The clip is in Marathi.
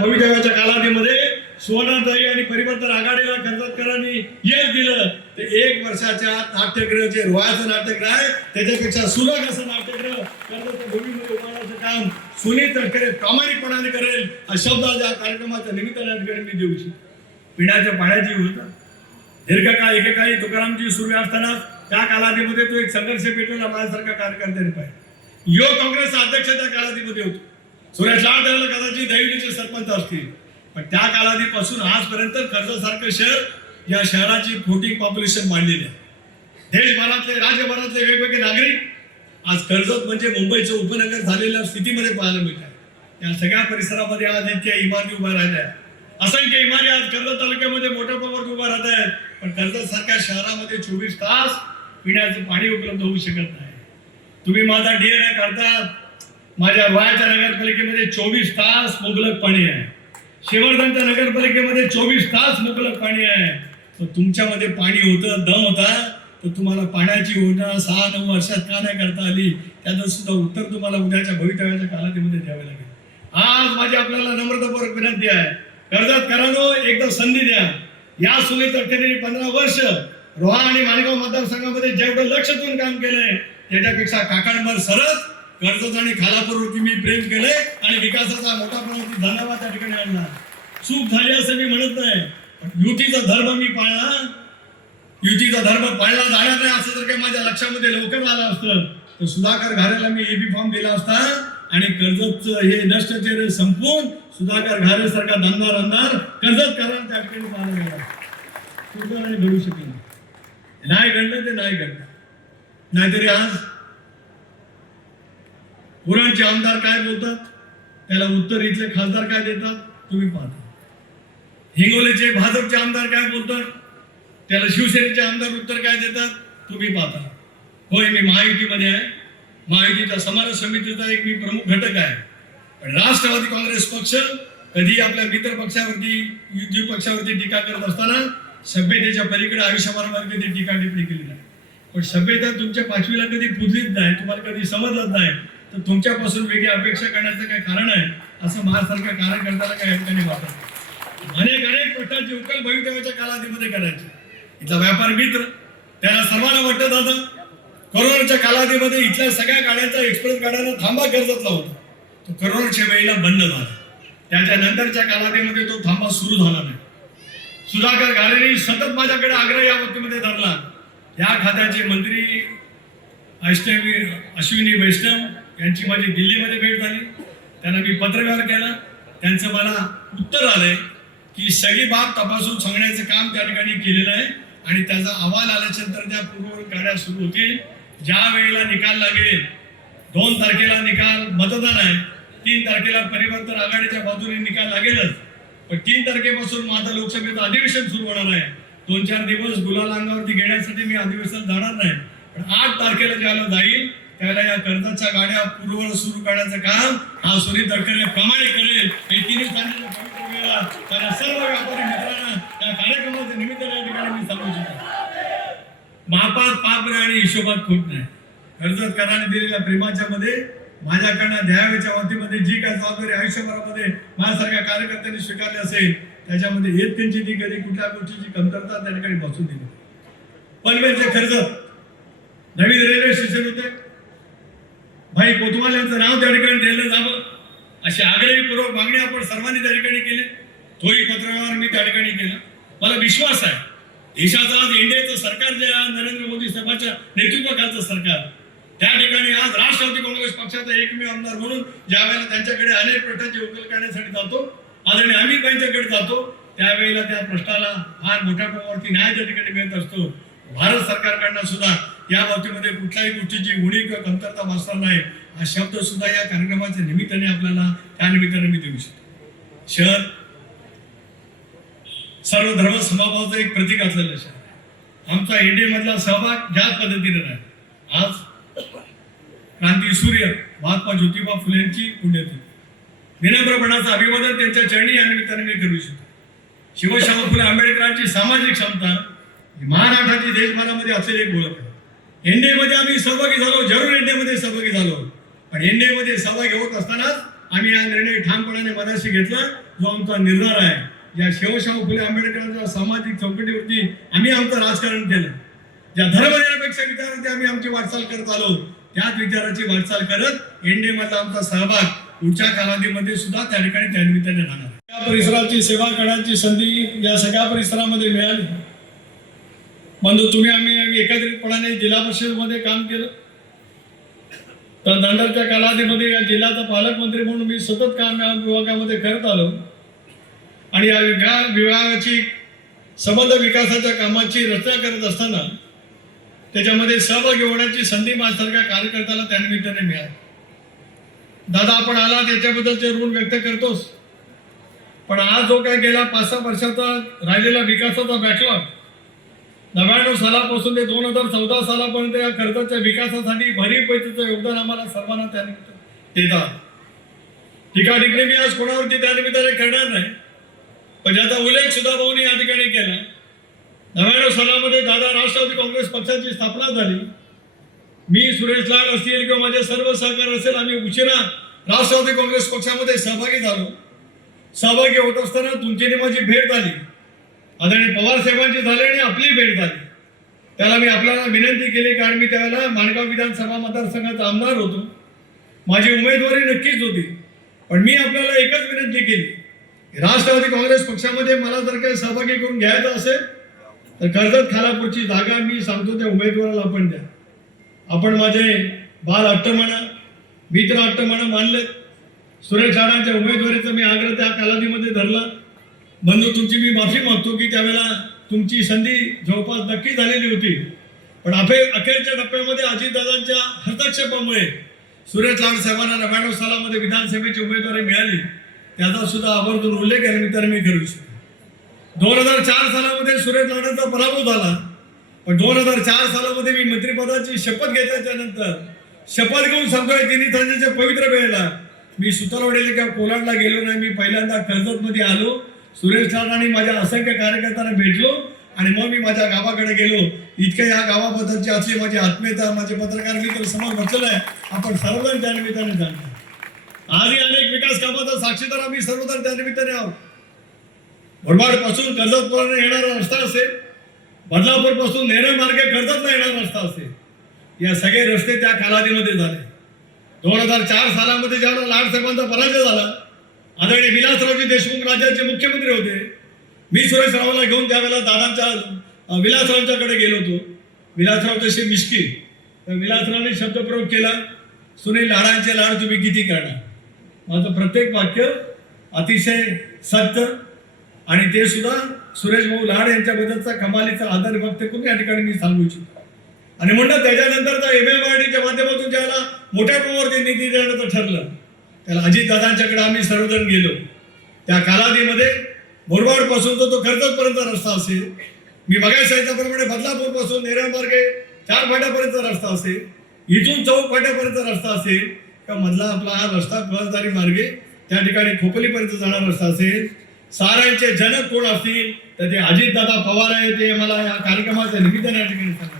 भवितव्याच्या कालावधीमध्ये सुवर्णाताई आणि परिवर्तन आघाडीला कर्जतकरांनी यश दिलं. तर एक वर्षाच्या आत नाट्यगृह जे रोहाचं नाट्यगृह आहे. त्याच्यापेक्षा सुलभ असं नाट्यगृह कर्जत भूमीमध्ये उभारण्याचं काम सुनील तटकरे प्रामाणिकपणाने करेल. हा शब्द आज या कार्यक्रमाच्या निमित्ताने या ठिकाणी मी देऊ इच्छितो. पिण्याच्या पाण्याची होता. दीर्घकाळ एकेकाळी तुकारामची सुरू असताना त्या कालावधीमध्ये तो एक संघर्ष पेटवला. माझ्यासारखा कार्यकर्त्यांनी पाहिजे युवक काँग्रेस अध्यक्ष त्या कालावधीमध्ये होतो. सुरेश लाड त्यावेळेला कदाचित दैवडीचे सरपंच असतील. पण त्या कालावधीपासून आजपर्यंत कर्जसारखं शहर या शहराची फ्लोटिंग पॉप्युलेशन मांडलेली आहे. देशभरातले राज्यभरातले वेगवेगळे नागरिक आज कर्जत म्हणजे मुंबईचं उपनगर झालेल्या स्थितीमध्ये पाहायला मिळतात या सगळ्या परिसरामध्ये आज इतक्या इमारती उभ्या राहिल्या असंख्य इमारती आज कर्जत तालुक्यामध्ये मोठ्या प्रमाणात उभ्या राहत आहेत. पण कर्जत सारख्या शहरामध्ये चोवीस तास पिण्याचं पाणी उपलब्ध होऊ शकत नाही. तुम्ही माझा डीएनए करतात माझ्या रोहाच्या नगरपालिकेमध्ये चोवीस तास मुबलक पाणी आहे. शिवर्धनच्या नगरपालिकेमध्ये चोवीस तास मुबलक पाणी आहे. तर तुमच्यामध्ये पाणी होतं दम होता तर तुम्हाला पाण्याची योजना सहा नऊ वर्षात का नाही करता आली त्याचं सुद्धा उत्तर तुम्हाला उद्याच्या भवितव्याच्या कालावधीमध्ये द्यावे लागेल. आज माझी आपल्याला नम्रतापूर्वक विनंती आहे. कर्जात करानो एकदा संधी द्या. या सुनील तटकरेंनी पंधरा वर्ष रोहा आणि माणगाव मतदारसंघामध्ये जेवढं लक्ष देऊन काम केलंय त्याच्यापेक्षा काकांवर सरस कर्जत आणि खालापूरवरती मी प्रेम केले आणि विकासाचा मोठा प्रमाणात धन्यवाद त्या ठिकाणी आणला चूक झाली असं मी म्हणत नाही युतीचा धर्म मी पाळला युतीचा धर्म पाळला जाणार नाही असं जर काही माझ्या लक्षामध्ये लवकर आलं असतं तर सुधाकर घारेला मी एबी फॉर्म दिला असता आणि कर्जतचं हे नष्टचेर संपवून सुधाकर घारे सारखा दमदार आमदार कर्जत करा त्या ठिकाणी पाहायला गेला. घडू शकेल. नाही घडलं ते नाही घडलं. नाहीतरी आज पुराणचे आमदार काय बोलतात? त्याला उत्तर इथले खासदार काय देतात? तुम्ही पाहता. हिंगोलीचे भाजपचे आमदार काय बोलतात? त्याला शिवसेनेचे आमदार उत्तर काय देतात? तुम्ही पाहता. होय मी महायुतीमध्ये आहे. महायुतीच्या समाज समितीचा एक मी प्रमुख घटक आहे. पण राष्ट्रवादी काँग्रेस पक्ष कधी आपल्या मित्र पक्षावरती युती पक्षावरती टीका करत असताना सभ्यतेच्या पलीकडे आयुष्यभरावर कधी टीका टिप्पणी केली नाही. पण सभ्यता तुमच्या पाचवीला कधी पुजलीच नाही तुम्हाला कधी समजत नाही. तर तुमच्यापासून वेगळी अपेक्षा करण्याचं काही कारण आहे? असं महासारख्या कार्यकर्त्याला काही ठिकाणी वाटत. अनेक अनेक प्रश्नांची उकल भवितव्याच्या कालावधीमध्ये करायची. इथला व्यापार मित्र त्याला सर्वांना वाटत दादा कोरोनाच्या कालावधीमध्ये इथल्या सगळ्या गाड्यांचा एक्सप्रेस गाड्यांना थांबा कर्जतला होता. तो करोनाच्या वेळेला बंद झाला. त्याच्या नंतरच्या कालावधीमध्ये तो थांबा सुरू झाला नाही. सुधाकर घालेनी सतत माझ्याकडे आग्रह या बाबतीमध्ये धरला. या खात्याचे मंत्री अष्टवी अश्विनी वैष्णव यांची माझी दिल्लीमध्ये भेट झाली. त्यांना मी पत्रकार केला. त्यांचं मला उत्तर आलंय की सगळी बाब तपासून सांगण्याचं काम त्या ठिकाणी केलेलं आहे आणि त्याचा अहवाल आल्याच्यानंतर त्या पूर्व गाड्या सुरू होतील ज्या वेळेला निकाल लागेल दोन तारखेला निकाल मतदान आहे तीन तारखेला परिवर्तन आघाडीच्या बाजूने निकाल लागेलच. पण तीन तारखेपासून माझं लोकसभेचं अधिवेशन सुरू होणार आहे. दोन चार दिवस गुलाल अंगावरती घेण्यासाठी मी अधिवेशन जाणार नाही. पण आठ तारखेला ज्याला जाईल त्याला या कर्जाच्या गाड्या पूर्व सुरू करण्याचं काम हा सुनील तटकरे प्रामाणिक करेल. हे तिन्ही सांगितलं वेळेला त्याला सर्व व्यापारी मित्रांना त्या कार्यक्रमाचं निमित्त या ठिकाणी मी सांगू शकतो मापात पाप आणि हिशोबात खोट नाही. कर्जत कराने दिलेल्या प्रेमाच्या मध्ये माझ्याकडनं ध्यावेच्या वतीमध्ये जी काय जबाबदारी आयुष्यभरामध्ये माझ्यासारख्या कार्यकर्त्यांनी स्वीकारली असेल त्याच्यामध्ये येत त्यांची ती कधी कुठल्या गोष्टीची कमतरता त्या ठिकाणी बसून दिली पनवेलचे कर्जत नवीन रेल्वे स्टेशन होते. भाई कोतवाल यांचं नाव त्या ठिकाणी दिलं जावं. अशी आग्रहीपूर्वक मागणी आपण सर्वांनी त्या ठिकाणी केली. तोही पत्रव्यवहार मी त्या ठिकाणी केला. मला विश्वास आहे देशाचं आज इंडियाचं सरकार जे आहे नरेंद्र मोदी साहेबांच्या नेतृत्वाखालचं सरकार. त्या ठिकाणी आज राष्ट्रवादी काँग्रेस पक्षाचा एकमेव आमदार म्हणून ज्या वेळेला त्यांच्याकडे अनेक प्रश्नांची उकल करण्यासाठी जातो आदरणीय अमित भाईंच्याकडे जातो त्यावेळेला त्या प्रश्नाला फार मोठ्या प्रमाणावरती न्याय त्या ठिकाणी मिळत असतो. भारत सरकारकडनं सुद्धा या बाबतीमध्ये कुठल्याही गोष्टीची उणी किंवा कमतरता भासणार नाही हा शब्द सुद्धा या कार्यक्रमाच्या निमित्ताने आपल्याला त्या निमित्ताने मी देऊ शकतो. शहर सर्व धर्म समभावाचं एक प्रतीक असलेलं शहर आमचा इंडियामधला सहभाग ज्या पद्धतीने नाही आज क्रांती सूर्य महात्मा ज्योतिबा फुलेंची पुण्यतिथी. विनम्रपणाचं अभिवादन त्यांच्या चरणी या निमित्ताने मी करू इच्छितो शिवशाह फुले आंबेडकरांची सामाजिक क्षमता ही महाराष्ट्राची देशभरामध्ये असलेली एक ओळख आहे. एनडीएमध्ये आम्ही सहभागी झालो जरूर एनडीएमध्ये सहभागी झालो. पण एनडीएमध्ये सहभागी होत असतानाच आम्ही हा निर्णय ठामपणाने मनाशी घेतला. जो आमचा निर्धार आहे. या शिवशाहू फुले आंबेडकरांच्या सामाजिक चौकटीवरती आम्ही आमचं राजकारण केलं. ज्या धर्मनिरपेक्ष विचारांची आम्ही आमची वाटचाल करत आलो त्याच विचाराची वाटचाल करत एनडीए मधला आमचा सहभाग पुढच्या कालावधीमध्ये सुद्धा त्या ठिकाणी त्यानिमित्ताने राहणार या परिसराची सेवा करण्याची संधी या सगळ्या परिसरामध्ये मिळाली. म्हणजे तुम्ही आम्ही एकत्रितपणाने जिल्हा परिषदमध्ये काम केलं. तर नंतरच्या कालावधीमध्ये या जिल्ह्याचा पालकमंत्री म्हणून मी सतत काम या विभागामध्ये करत आलो. आणि या विभाग विभागाची संबंध विकासाच्या कामाची रचना करत असताना त्याच्यामध्ये सहभागी होण्याची संधी माझ्यासारख्या कार्यकर्त्याला त्यानिमित्ताने मिळाली. दादा आपण आला त्याच्याबद्दलचे ऋण व्यक्त करतोस. पण आज जो काय गेला पाच सहा वर्षाचा राहिलेला विकासाचा बॅकलॉग नव्याण्णव सालापासून ते दोन हजार चौदा सालापर्यंत या कर्जाच्या विकासासाठी भरीव पैसेचं योगदान आम्हाला सर्वांना त्यानिमित्त देतात. टीका टिप्पणी मी आज कोणावरती त्यानिमित्ताने करणार नाही. पण ज्याचा उल्लेख सुद्धा भाऊनी या ठिकाणी केला. नव्याण्णव सालामध्ये दादा राष्ट्रवादी काँग्रेस पक्षाची स्थापना झाली. मी सुरेश लाड असतील किंवा माझे सर्व सहकार असेल आम्ही उशिरा राष्ट्रवादी काँग्रेस पक्षामध्ये सहभागी झालो. सहभागी होत असताना तुमची माझी भेट झाली. आदरणीय पवार साहेबांची झाली आणि आपली भेट झाली. त्याला मी आपल्याला विनंती केली कारण मी त्यावेळेला माणगाव विधानसभा मतदारसंघाचा आमदार होतो. माझी उमेदवारी नक्कीच होती. पण मी आपल्याला एकच विनंती केली. राष्ट्रवादी काँग्रेस पक्षामध्ये मला जर काही सहभागी करून घ्यायचं असेल तर कर्जत खालापूरची जागा मी सांगतो त्या उमेदवाराला आपण द्या. आपण माझे बाल हट्ट म्हणा मित्र हट्ट म्हणा मानले सुरेश राणांच्या उमेदवारीचा मी आग्रह त्या कालावधीमध्ये धरला. बंधू तुमची मी माफी मागतो की त्यावेळेला तुमची संधी जवळपास नक्की झालेली होती. पण अखेर अखेरच्या टप्प्यामध्ये अजितदादांच्या हस्तक्षेपामुळे सुरेश लाड साहेबांना नव्याण्णव सालामध्ये विधानसभेची उमेदवारी मिळाली. त्याचा सुद्धा आवर्जून उल्लेख मी तर मी करू शकतो दोन हजार चार सालामध्ये सुरेश लाडांचा पराभव झाला. पण दोन हजार चार सालामध्ये मी मंत्रिपदाची शपथ घेतल्याच्या नंतर शपथ घेऊन सांगतोय तिन्ही संजेच्या पवित्र वेळेला. मी सुतारवाडीला किंवा कोलाडला गेलो नाही. मी पहिल्यांदा कर्जतमध्ये आलो. सुरेश लाड आणि माझ्या असंख्य कार्यकर्त्यांना भेटलो आणि मग मी माझ्या गावाकडे गेलो. इतक्या या गावाबद्दलची असली माझी आत्मीयता माझे पत्रकार मित्र समोर बसलेलं आहे. आपण सर्वजण त्या निमित्ताने जाणतो आजही अनेक विकास कामाचा साक्षीदार आम्ही सर्वजण त्या निमित्ताने आहोत. मुरबाडपासून येणारा रस्ता असेल बदलापूरपासून नेरळ मार्गे कर्जतला येणारा रस्ता असेल या सगळे रस्ते त्या कालावधीमध्ये झाले. दोन हजार चार सालामध्ये ज्यावेळेला लाड साहेबांचा पराजय झाला आदरणीय विलासरावजी देशमुख राज्याचे मुख्यमंत्री होते. मी सुरेश रावला घेऊन त्यावेळेला दादांच्या विलासरावच्याकडे गेलो होतो. विलासराव तसे मिश्की तर विलासरावने शब्दप्रयोग केला सुनील लाडांचे लाड तुम्ही किती करणार? माझं प्रत्येक वाक्य अतिशय सत्य आणि ते सुद्धा सुरेश भाऊ लाड यांच्याबद्दलचा कमालीचा आदर भक्त करून या ठिकाणी मी सांगू इच्छितो. आणि म्हणलं त्याच्यानंतरचा एम एम आर डीच्या माध्यमातून ज्याला मोठ्या प्रमाणावरती निधी देण्याचं ठरलं त्याला अजितदादांच्याकडे आम्ही सर्वजण गेलो. त्या कालावधीमध्ये बोरबाडपासून तो तो कर्जतपर्यंत रस्ता असेल. मी बघायला सांगितल्याप्रमाणे बदलापूरपासून चार फाट्यापर्यंत रस्ता असेल. इथून चौक फाट्यापर्यंत रस्ता असेल. किंवा मधला आपला हा रस्ता कळसदारी मार्गे त्या ठिकाणी खोपलीपर्यंत जाणारा रस्ता असेल. साऱ्यांचे जनक कोण असतील? तर ते अजितदादा पवार आहे ते मला या कार्यक्रमाच्या निमित्ताने या ठिकाणी सांगा